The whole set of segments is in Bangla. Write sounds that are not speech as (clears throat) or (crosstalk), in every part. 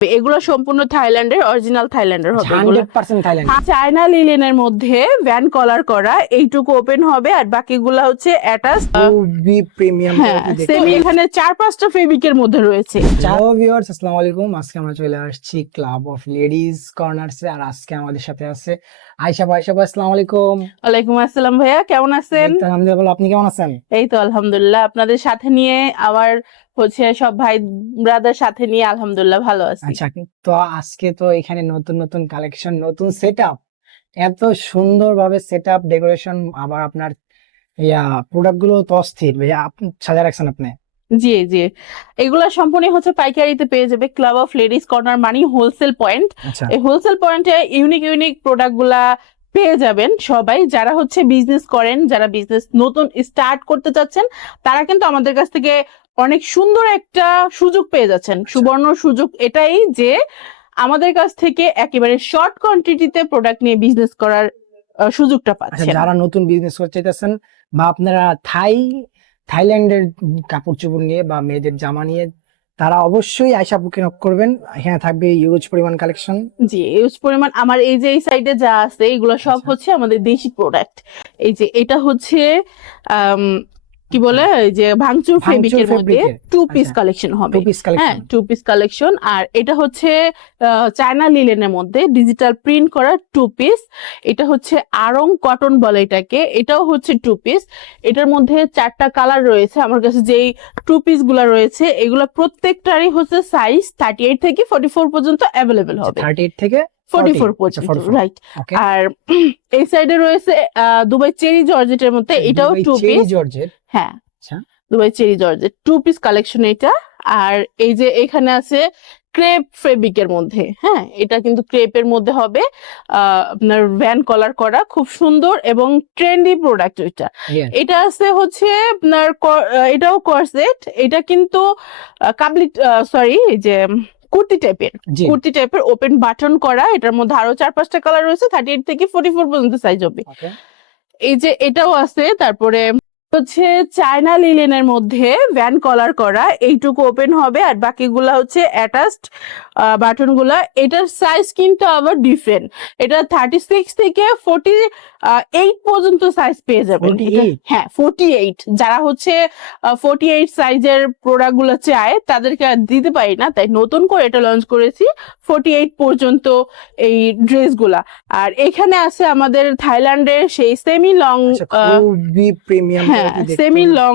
এগুলো সম্পূর্ণ থাইল্যান্ডের অরিজিনাল থাইল্যান্ডের হবে থাইল্যান্ড হ্যাঁ, চায়না লিলেনের মধ্যে ভ্যান কলার করা এইটুকু ওপেন হবে আর বাকিগুলা হচ্ছে অ্যাটাচ খুবই প্রিমিয়াম হ্যাঁ সেমি এখানে চার পাঁচটা ফেব্রিকের মধ্যে রয়েছে। হ্যালো ভিউয়ার্স আসসালামু আলাইকুম। আজকে আমরা চলে আসছি ক্লাব অফ লেডিজ কর্নার্সে আর আজকে আমাদের সাথে আছে আয়শা ভাই। আয়শা ভাই আসসালামু আলাইকুম। ওয়ালাইকুম আসসালাম ভাইয়া কেমন আছেন? আলহামদুলিল্লাহ আপনি কেমন আছেন? এই তো আলহামদুলিল্লাহ। আপনাদের সাথে নিয়ে আবার হচ্ছে সব ভাই ব্রাদার সাথে নিয়ে আলহামদুলিল্লাহ ভালো আছি। আচ্ছা তো আজকে তো এখানে নতুন নতুন কালেকশন নতুন সেটআপ এত সুন্দরভাবে সেটআপ ডেকোরেশন আবার আপনার ইয়া প্রোডাক্টগুলো তো অস্থির। ভাইয়া আপনি সাজা রাখছেন আপনি? জি জি। এগুলা সম্পূর্ণ হচ্ছে পাইকারিতে পেয়ে যাবে club of ladies corner money wholesale point এই হোলসেল পয়েন্টে ইউনিক ইউনিক প্রোডাক্টগুলা পেয়ে যাবেন সবাই। যারা হচ্ছে বিজনেস করেন যারা বিজনেস নতুন স্টার্ট করতে চাচ্ছেন তারা কিন্তু আমাদের কাছ থেকে অনেক সুন্দর একটা সুযোগ পেয়ে যাচ্ছেন। সুবর্ণ সুযোগ এটাই যে আমাদের কাছ থেকে একেবারে শর্ট কোয়ান্টিটিতে প্রোডাক্ট নিয়ে বিজনেস করার সুযোগটা আচ্ছা পাচ্ছেন। যারা নতুন বিজনেস করতে চাইতেছেন বা আপনারা থাই থাইল্যান্ডের কাপড় চোপড় নিয়ে বা মেয়েদের জামা নিয়ে তারা অবশ্যই আয়সা বুকে নক করবেন। এখানে থাকবে ইউজ পরিমাণ কালেকশন জি ইউজ পরিমাণ। আমার এই যে এই সাইডে যা আছে এগুলো সব আচ্ছা। হচ্ছে আমাদের দেশি প্রোডাক্ট এই যে এটা হচ্ছে কি বলে? যে ভাঙচুর ফেব্রিকের মধ্যে টু পিস আচ্ছা। কালেকশন হবে। হ্যাঁ টু পিস কালেকশন আর এটা হচ্ছে চায়না লিলেনের মধ্যে ডিজিটাল প্রিন্ট করা টু পিস এটা হচ্ছে আরং কটন বলে এটাকে। এটাও হচ্ছে টু পিস এটার মধ্যে চারটা কালার রয়েছে। আমার কাছে যেই টু পিসগুলা রয়েছে এগুলো প্রত্যেকটারই হচ্ছে সাইজ থার্টি এইট থেকে ফোর্টি ফোর পর্যন্ত অ্যাভেলেবেল হবে। থার্টি এইট থেকে ফোর্টি ফোর 40, পর্যন্ত রাইট আর (clears throat) এই সাইডে রয়েছে দুবাই চেরি জর্জেটের মধ্যে এটাও টু পিস হ্যাঁ। আচ্ছা। Dubai cherry georgette two piece collection এটা। আর এই যে এখানে আছে ক্রেপ ফেব্রিকের মধ্যে হ্যাঁ এটা কিন্তু ক্রেপের মধ্যে হবে। আপনার ভ্যান কলার করা খুব সুন্দর এবং ট্রেন্ডি প্রোডাক্ট এটা। এটা আছে হচ্ছে আপনার এটাও করসেট এটা কিন্তু কাবলি সরি যে কুর্তি টাইপের কুর্তি টাইপের ওপেন বাটন করা এটার মধ্যে আরও চার পাঁচটা কালার রয়েছে থার্টি এইট থেকে ফোর্টি ফোর পর্যন্ত সাইজ হবে। এই যে এটাও আছে তারপরে হচ্ছে চায়না লিলেনের মধ্যে ভ্যান কলার করা এইটুকু ওপেন হবে আর বাকিগুলা হচ্ছে অ্যাটাচড বাটনগুলা এটার সাইজ কিন্তু আবার ডিফারেন্ট এটা থার্টি সিক্স থেকে ফোর্টি এইট পর্যন্ত সাইজ পেয়ে যাবেন। হ্যাঁ ফোর্টি এইট যারা হচ্ছে ফোর্টি এইট সাইজের প্রোডাক্টগুলো চায় তাদেরকে আর দিতে পারি না। তাই নতুন করে এটা লঞ্চ করেছি ফোর্টি এইট পর্যন্ত এই ড্রেসগুলা আর এখানে আছে আমাদের থাইল্যান্ডের সেই সেমি লং প্রিমিয়াম হ্যাঁ সেমি লং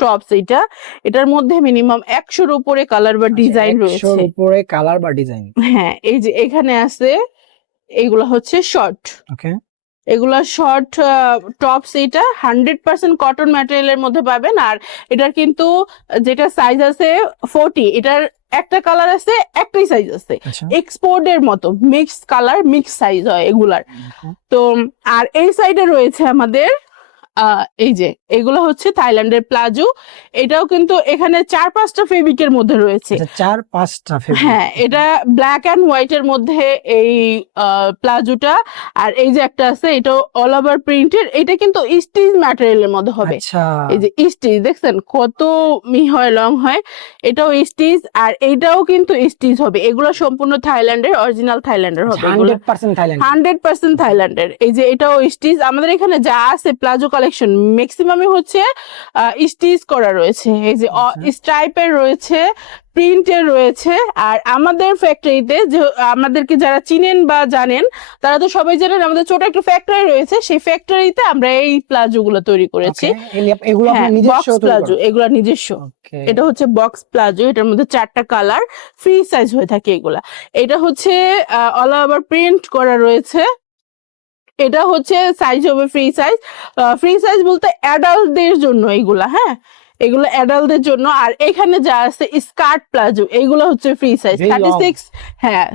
টপস এটা। এটার মধ্যে মিনিমাম একশোর উপরে কালার বা ডিজাইন রয়েছে। উপরে কালার বা ডিজাইন হ্যাঁ এই যে এখানে আছে এগুলো হচ্ছে শর্ট ওকে এগুলা শর্ট টপস এটা হান্ড্রেড পার্সেন্ট কটন ম্যাটেরিয়ালের মধ্যে পাবেন। আর এটার কিন্তু যেটা সাইজ আছে ফোর্টি এটার একটা কালার আছে একটাই সাইজ আছে। আচ্ছা। এক্সপোর্ট এর মতো মিক্স কালার মিক্স সাইজ হয় এগুলার। তো আর এই সাইডে রয়েছে আমাদের এই যে এগুলো হচ্ছে থাইল্যান্ডের প্লাজো। এটাও কিন্তু এখানে চার পাঁচটা ফেব্রিকের মধ্যে রয়েছে। চার পাঁচটা হ্যাঁ এটা ব্ল্যাক অ্যান্ড হোয়াইট এর মধ্যে এই প্লাজোটা। আর এই যে একটা আছে এটা অল ওভার প্রিন্টেড এটা কিন্তু স্টিচ ম্যাটেরিয়ালের মধ্যে হবে। আচ্ছা। এই যে স্টিচ দেখছেন? কত মি হয় লং হয়। এটাও স্টিচ আর এটাও কিন্তু স্টিচ হবে। এগুলো সম্পূর্ণ থাইল্যান্ডের অরিজিনাল থাইল্যান্ডের হবে। Hundred percent Thailand. Hundred percent থাইল্যান্ডের। এই যে এটাও স্টিচ আমাদের এখানে যা আছে প্লাজো কালেকশন ম্যাক্সিমামই হচ্ছে স্টিচ করা রয়েছে। এই যে আচ্ছা। স্ট্রাইপের রয়েছে প্রিন্টের রয়েছে আর আমাদের ফ্যাক্টরিতে যে আমাদেরকে যারা চিনেন বা জানেন তারা তো সবাই জানেন আমাদের ছোট একটা ফ্যাক্টরি রয়েছে সেই ফ্যাক্টরিতে আমরা এই প্লাজো গুলো তৈরি করেছি। এগুলো হ্যাঁ বক্স প্লাজো এগুলা নিজস্ব। এটা হচ্ছে বক্স প্লাজো এটার মধ্যে চারটা কালার ফ্রি সাইজ হয়ে থাকে এগুলা। এটা হচ্ছে অল ওভার প্রিন্ট করা রয়েছে। এটা হচ্ছে সাইজ হবে ফ্রি সাইজ ফ্রি সাইজ বলতে অ্যাডাল্টদের জন্য এগুলা হ্যাঁ? এগুলো অ্যাডাল্টদের জন্য। আর এখানে যা আছে স্কার্ট প্লাজো এগুলো হচ্ছে ফ্রি সাইজ থার্টি. সিক্স হ্যাঁ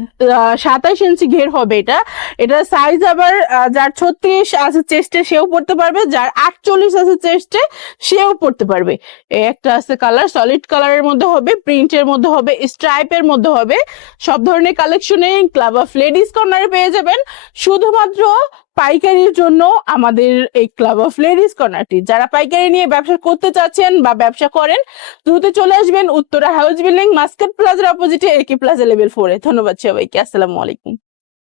সাতাইশ ইঞ্চি ঘের হবে এটা। এটা সাইজ আবার যার ছত্রিশ আছে চেস্টে সেও পড়তে পারবে। যার আটচল্লিশ আছে চেস্টে সেও পড়তে পারবে। এই একটা আছে কালার সলিড কালারের মধ্যে হবে প্রিন্টের মধ্যে হবে স্ট্রাইপের মধ্যে হবে। সব ধরনের কালেকশনে ক্লাব অফ লেডিস কর্নারে পেয়ে যাবেন। শুধুমাত্র পাইকারির জন্য আমাদের এই ক্লাব অফ লেডিস কর্নারটি যারা পাইকারি নিয়ে ব্যবসা করতে চাচ্ছেন বা ব্যবসা করেন, দ্রুত চলে আসবেন উত্তরা হাউস বিল্ডিং মাস্কেট প্লাজার অপোজিটে একে প্লাজা লেভেল ফোরে ধন্যবাদ সবাইকে, আসসালামু আলাইকুম।